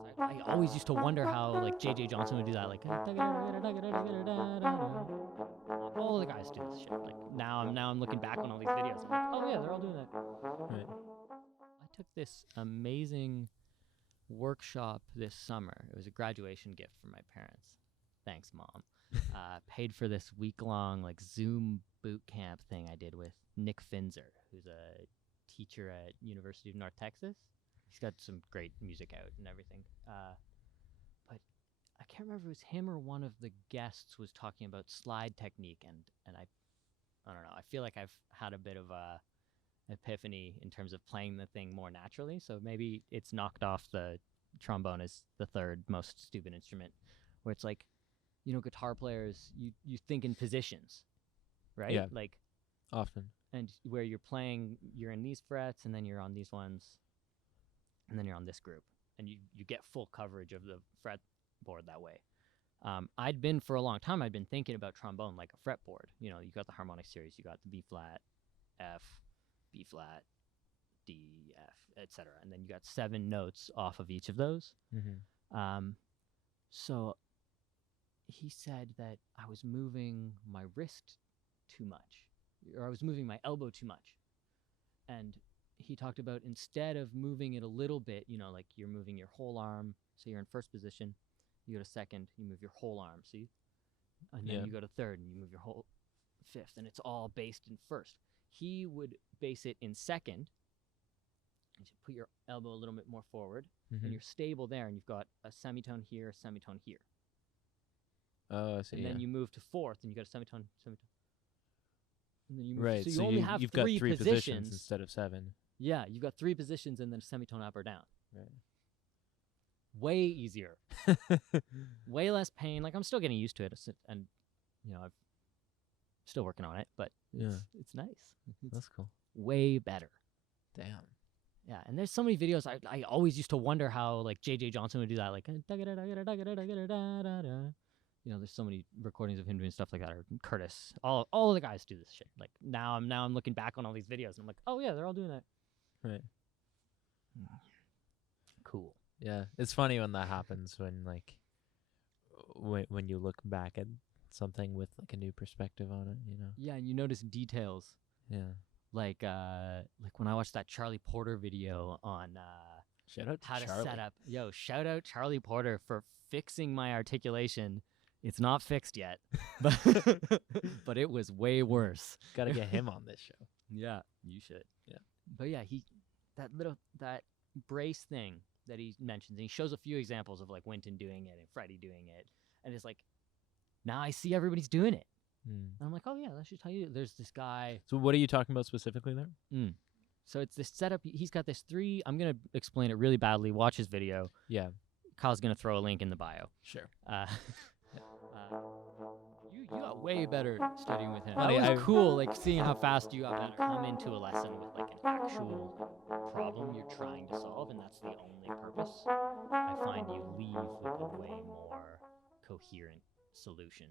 I always used to wonder how like J.J. Johnson would do that, like all the guys do this shit. Like now I'm looking back on all these videos. I'm like, oh yeah, they're all doing that. Right. I took this amazing workshop this summer. It was a graduation gift from my parents. Thanks, Mom. Paid for this week-long like Zoom boot camp thing I did with Nick Finzer, who's a teacher at University of North Texas. He's got some great music out and everything. But I can't remember if it was him or one of the guests was talking about slide technique, and I don't know. I feel like I've had a bit of a epiphany in terms of playing the thing more naturally. So maybe it's knocked off the trombone as the third most stupid instrument, where it's like, guitar players, you think in positions, right? Yeah. Like, Often. and where you're playing, you're in these frets, and then you're on these ones, and then you're on this group, and you get full coverage of the fretboard that way. I'd been for a long time, I'd been thinking about trombone like a fretboard. You got the harmonic series, you got the B flat, F, B flat, D, F, etc. And then you got 7 notes off of each of those. Mm-hmm. So he said that I was moving my wrist too much, or I was moving my elbow too much. And he talked about instead of moving it a little bit, like you're moving your whole arm. So you're in first position, you go to second, you move your whole arm, see? And then you go to third and you move your whole fifth, and it's all based in first. He would base it in second. You should put your elbow a little bit more forward, and you're stable there, and you've got a semitone here, a semitone here. Oh, I see. And then you move to fourth, and you got a semitone. And then you move. Right. So you only have you've three got 3 positions instead of 7. Yeah, you've got 3 positions and then a semitone up or down. Right. Way easier. Way less pain. Like, I'm still getting used to it, and I'm still working on it, but it's nice. That's cool. Way better. Damn. Yeah, and there's so many videos. I always used to wonder how like J.J. Johnson would do that, like there's so many recordings of him doing stuff like that, or Curtis. All of the guys do this shit. Like now I'm looking back on all these videos and I'm like, oh yeah, they're all doing that. Right. Cool. Yeah, it's funny when that happens, when like when you look back at something with like a new perspective on it, Yeah, and you notice details. Yeah. Like when I watched that Charlie Porter video on Shout out to how Charlie. to set up. Yo, shout out Charlie Porter for fixing my articulation. It's not fixed yet, but it was way worse. Gotta get him on this show. Yeah, you should. Yeah. But yeah, that brace thing that he mentions, and he shows a few examples of like Wynton doing it and Freddie doing it, and it's like, now I see everybody's doing it. And I'm like, oh yeah, that should tell you. There's this guy. So what are you talking about specifically there? So it's this setup. He's got this 3. I'm gonna explain it really badly. Watch his video. Yeah. Kyle's gonna throw a link in the bio. Sure. You got way better studying with him. Honey, That was cool, like seeing how fast you got to come into a lesson with like an actual problem you're trying to solve, and that's the only purpose. I find you leave with a way more coherent solution